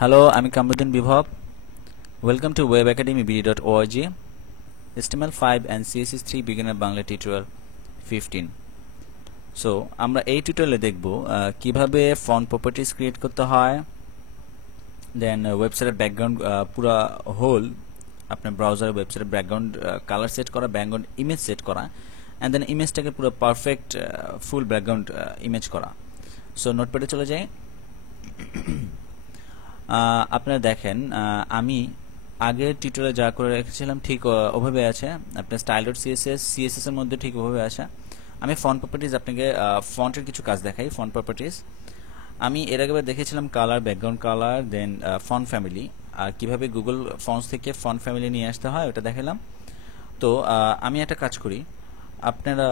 Hello, I'm Kamruddin Bibhav. Welcome to webacademybd.org. HTML5 and CSS3 beginner Bangla tutorial 15. So আমরা এই টিউটোরিয়ালে দেখব কিভাবে ফন্ট প্রপার্টিজ ক্রিয়েট করতে হয়, দেন ওয়েবসাইটের ব্যাকগ্রাউন্ড পুরো হোল আপনার ব্রাউজারের ওয়েবসাইটের ব্যাকগ্রাউন্ড কালার সেট করা, ব্যাকগ্রাউন্ড ইমেজ সেট করা, এন্ড দেন ইমেজটাকে পুরো পারফেক্ট ফুল ব্যাকগ্রাউন্ড ইমেজ করা। সো নোটপ্যাডে চলে যাই। আপনারা দেখেন আমি আগের টিউটোরিয়ালে যা করে রেখেছিলাম ঠিক ওভাবে আছে। আপনার style.css এর মধ্যে ঠিক ওভাবে আছে। আমি ফন্ট প্রপার্টিজ আপনাকে ফন্টের কিছু কাজ দেখাই। ফন্ট প্রপার্টিজ আমি এর আগে দেখেছিলাম কালার, ব্যাকগ্রাউন্ড কালার, দেন ফন্ট ফ্যামিলি, আর কিভাবে গুগল ফন্টস থেকে ফন্ট ফ্যামিলি নিয়ে আসতে হয় ওটা দেখালাম। তো আমি একটা কাজ করি, আপনারা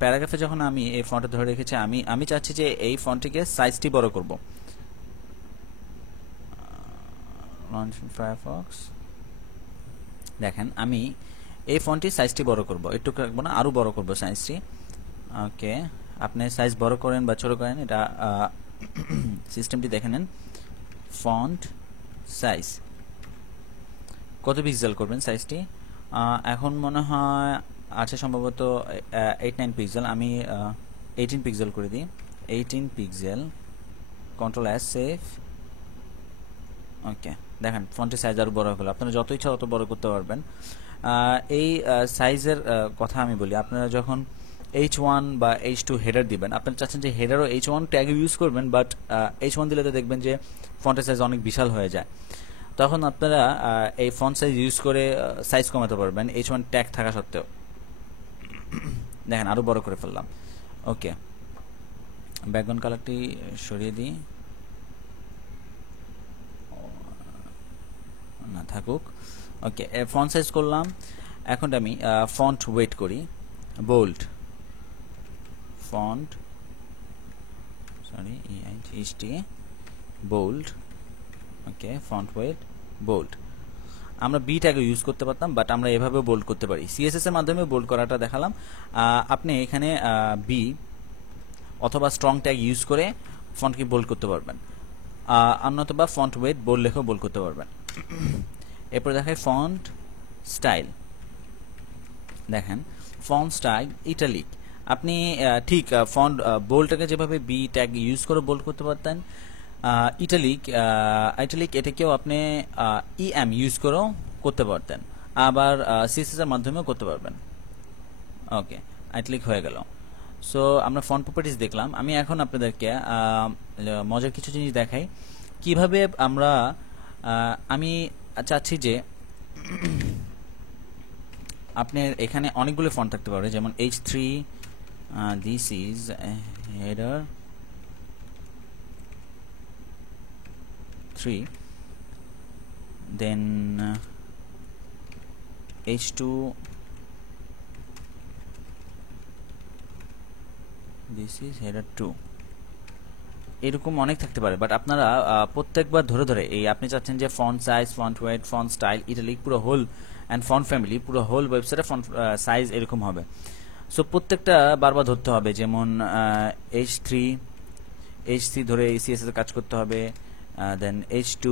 প্যারাগ্রাফে যখন আমি এই ফন্টটা ধরে রেখেছি, আমি চাচ্ছি যে এই ফন্টটিকে সাইজটি বড় করব। ফায়ারফক্স দেখেন আমি এই ফন্টটির সাইজটি বড় করব, একটু রাখবো না, আরো বড় করব সাইজটি। ওকে, আপনি সাইজ বড় করেন বা ছোট করেন, এটা সিস্টেমটি দেখে নেন। ফন্ট সাইজ কত পিক্সেল করবেন সাইজটি? এখন মনে হয় আছে সম্ভবত 8-9 পিক্সেল। আমি 18 পিক্সেল করে দিই। 18 পিক্সেল, কন্ট্রোল এস, সেভ। ওকে, দেখেন ফন্টের সাইজ আরো বড় হলো। আপনারা যত ইচ্ছা তত বড় করতে পারবেন। এই সাইজের কথা আমি বলি, আপনারা যখন H1 বা H2 হেডার দিবেন, আপনারা চাচ্ছেন যে হেডারও H1 ট্যাগ ইউজ করবেন, বাট H1 দিলে তো দেখবেন যে ফন্টের সাইজ অনেক বিশাল হয়ে যায়। তখন আপনারা এই ফন্ট সাইজ ইউজ করে সাইজ কমাতে পারবেন H1 ট্যাগ থাকা সত্ত্বেও। দেখেন আরো বড় করে ফেললাম। ওকে, ব্যাকগ্রাউন্ড কালারটি সরিয়ে দিই, না থাকুক। ওকে, ফন্ট সাইজ করলাম। এখন আমি ফন্ট ওয়েট করি, bold font, sorry EIGHT, bold. Okay, font weight bold. আমরা বি ট্যাগও ইউজ করতে পারতাম, বাট আমরা এভাবেও বোল্ড করতে পারি। সিএসএস এর মাধ্যমে বোল্ড করাটা দেখালাম। আপনি এখানে বি অথবা স্ট্রং ট্যাগ ইউজ করে ফন্টকে বোল্ড করতে পারবেন, অন্যতবা ফন্ট ওয়েট বোল্ড লেখেও বোল্ড করতে পারবেন। এরপর দেখায় ফন্ট স্টাইল। দেখেন ফন্ট স্টাইল ইটালিক। আপনি ঠিক ফন্ট বোল্ডটাকে যেভাবে বি ট্যাগ ইউজ করে বোল্ড করতে পারতেন, ইটালিক এটাকেও আপনি EM ইউজ করেও করতে পারতেন, আবার সিএসএস এর মাধ্যমেও করতে পারবেন। ওকে, ইটালিক হয়ে গেল। সো আমরা ফন্ট প্রপার্টিজ দেখলাম। আমি এখন আপনাদেরকে মজার কিছু জিনিস দেখাই, কিভাবে আমরা আমি চাচ্ছি যে আপনার এখানে অনেকগুলো ফন্ট থাকতে পারে, যেমন H3, this is header 3, then H2, this is header 2। এরকম অনেক থাকতে পারে, বাট আপনারা প্রত্যেকবার ধরে ধরে এই আপনি চাচ্ছেন যে font size, font wait, font style, italic, পুরো হোল অ্যান্ড ফন্ট ফ্যামিলি, পুরো হোল ওয়েবসাইটে ফন্ট সাইজ এরকম হবে। সো প্রত্যেকটা বারবার ধরতে হবে, যেমন H3 ধরে CSS এর কাজ করতে হবে, দেন H2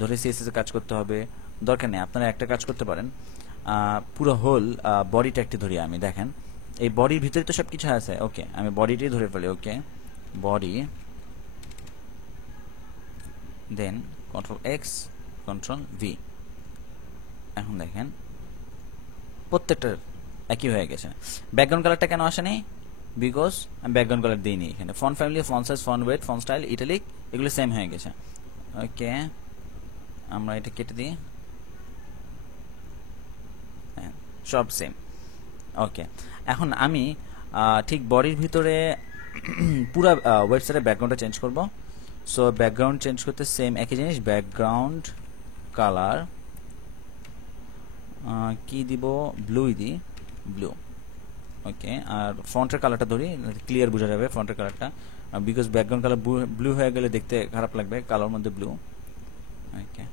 ধরে CSS এর কাজ করতে হবে। দরকার নেই, আপনারা একটা কাজ করতে পারেন, পুরো হোল বডি ট্যাগটি ধরি আমি। দেখেন এই বডির ভিতরে তো সব কিছু আছে। ওকে, আমি বডিটি ধরে ফেলি। ওকে, বডি, দেন কন্ট্রোল এক্স, কন্ট্রোল ভি। এখন দেখেন প্রত্যেকটা একই হয়ে গেছে। ব্যাকগ্রাউন্ড কালারটা কেন আসেনি? বিকজ আমি ব্যাকগ্রাউন্ড কালার দিইনি এখানে। Font family, font size, font wait, font style, italic এগুলো সেম হয়ে গেছে। ওকে, আমরা এটা কেটে দিই, সব সেম। ওকে, এখন আমি ঠিক বডির ভিতরে পুরো ওয়েবসাইটের ব্যাকগ্রাউন্ডটা চেঞ্জ করব। সো ব্যাকগ্রাউন্ড চেঞ্জ করতে সেম একই জিনিস, ব্যাকগ্রাউন্ড কালার কি দিব? ব্লুই দিই, ব্লু। ওকে, আর ফন্টের কালারটা ধরি, ক্লিয়ার বোঝা যাবে ফন্টের কালারটা, বিকজ ব্যাকগ্রাউন্ড কালার ব্লু হয়ে গেলে দেখতে খারাপ লাগবে, কালার মধ্যে ব্লু। ওকে,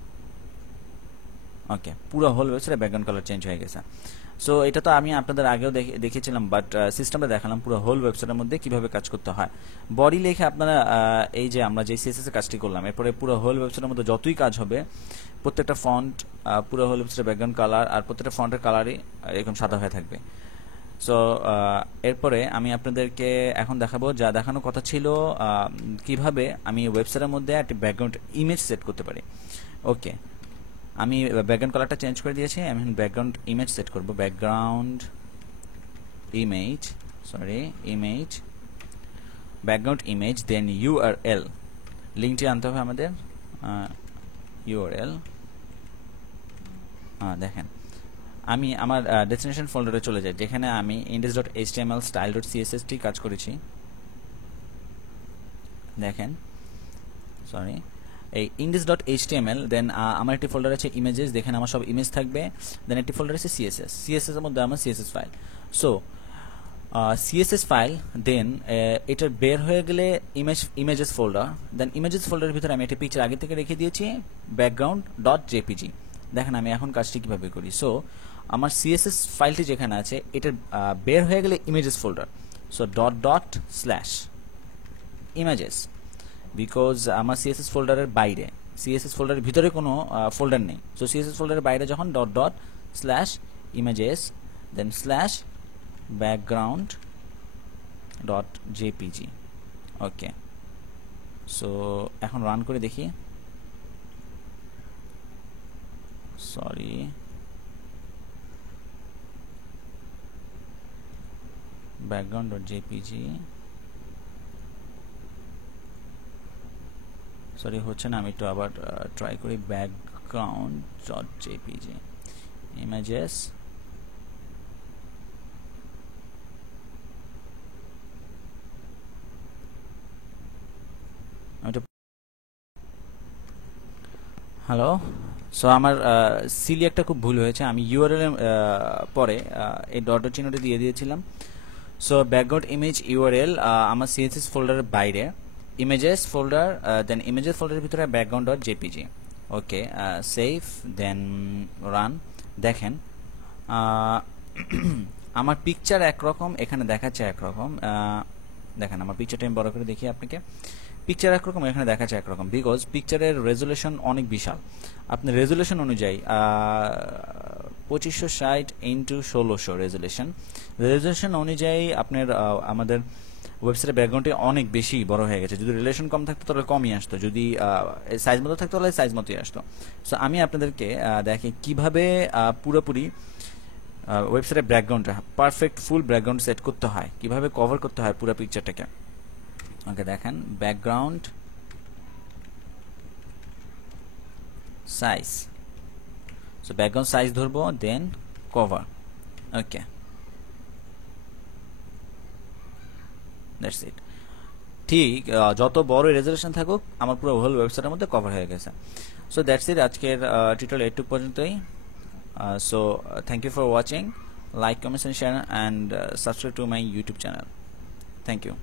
ওকে, পুরো হোল ওয়েবসাইটে ব্যাকগ্রাউন্ড কালার চেঞ্জ হয়ে গেছে। সো এটা তো আমি আপনাদের আগেও দেখিয়েছিলাম, বাট সিস্টেমটা দেখালাম পুরো হোল ওয়েবসাইটের মধ্যে কিভাবে কাজ করতে হয়। বডি লিখে আপনারা এই যে আমরা যে সিএসএস এর কাজটি করলাম, এরপরে পুরো হোল ওয়েবসাইটের মধ্যে যতই কাজ হবে প্রত্যেকটা ফন্ট, পুরো হোল ওয়েবসাইটের ব্যাকগ্রাউন্ড কালার আর প্রত্যেকটা ফন্টের কালারই এরকম সাদা হয়ে থাকবে। সো এরপরে আমি আপনাদেরকে এখন দেখাবো, যা দেখানোর কথা ছিল, কিভাবে আমি ওয়েবসাইটের মধ্যে একটি ব্যাকগ্রাউন্ড ইমেজ সেট করতে পারি। ওকে, আমি ব্যাকগ্রাউন্ড কালারটা চেঞ্জ করে দিয়েছি, আমি ব্যাকগ্রাউন্ড ইমেজ সেট করব। ব্যাকগ্রাউন্ড ইমেজ, ব্যাকগ্রাউন্ড ইমেজ, দেন ইউআরএল, লিঙ্কটি আনতে হবে আমাদের। ইউআরএল দেখেন, আমি আমার ডেস্টিনেশন ফোল্ডারে চলে যাই, যেখানে আমি index.html style.css টি কাজ করেছি। দেখেন, সরি, এই index.html, দেন আমার একটি ফোল্ডার আছে ইমেজেস, দেখেন আমার সব ইমেজ থাকবে। দেন একটি ফোল্ডার আছে সিএসএস এর মধ্যে আমার CSS file. So CSS file, then এটা বের হয়ে গেলে ইমেজেস ফোল্ডার, দেন ইমেজেস ফোল্ডারের ভিতরে আমি একটা পিকচার আগে থেকে রেখে দিয়েছি background.jpg। দেখেন আমি এখন কাজটি কিভাবে করি। সো আমার সিএসএস ফাইলটি যেখানে আছে, এটা বের হয়ে গেলে images folder. So // images, because আমার সিএসএস ফোল্ডারের বাইরে, সিএসএস ফোল্ডারের ভিতরে কোনো ফোল্ডার নেই। সো সিএসএস ফোল্ডারের বাইরে যখন // ইমেজেস, দেন /background.jpg। ওকে, সো এখন রান করে দেখি। সরি, background.jpg, সরি হচ্ছে না, আমি একটু আবার ট্রাই করি। background.jpg images, hello. সো আমার সিলি একটা খুব ভুল হয়েছে, আমি ইউআরএল পরে এই ডট চিহ্নটি দিয়ে দিয়েছিলাম। সো ব্যাকগ্রাউন্ড ইমেজ ইউআরএল আমার সিএসএস ফোল্ডারের বাইরে, ইমেজেস ফোল্ডার, দেন ইমেজেস ফোল্ডারের ভিতরে background.jpg। ওকে, সেভ, দেন রান। দেখেন আমার পিকচার একরকম, এখানে দেখাচ্ছে একরকম। দেখেন আমার পিকচারটা আমি বড় করে দেখি আপনাকে। পিকচার একরকম, এখানে দেখাচ্ছে একরকম, বিকজ পিকচারের রেজুলেশন অনেক বিশাল। আপনি রেজুলেশন অনুযায়ী 2560 ইন্টু 1600 রেজুলেশন অনুযায়ী আপনার আমাদের ওয়েবসাইটের ব্যাকগ্রাউন্ডটি অনেক বেশি বড় হয়ে গেছে। যদি রিলেশন কম থাকতো তাহলে কমই আসতো, যদি সাইজ মতো থাকতো তাহলে সাইজ মতোই আসতো। সো আমি আপনাদেরকে দেখি কিভাবে পুরোপুরি ওয়েবসাইটের ব্যাকগ্রাউন্ডটা পারফেক্ট ফুল ব্যাকগ্রাউন্ড সেট করতে হয়, কিভাবে কভার করতে হয় পুরো পিকচারটাকে। ওকে, দেখেন background size, so background size ধরবো, দেন কভার। Okay, that's it. ঠিক যত বড় রেজুলেশন থাকুক আমার পুরো হোল ওয়েবসাইটের মধ্যে কভার হয়ে গেছে। সো দ্যাটস ইট, আজকের টিউটোরিয়াল এইটুকু পর্যন্তই। So thank you for watching, like, comments and share, and subscribe to my YouTube channel. Thank you.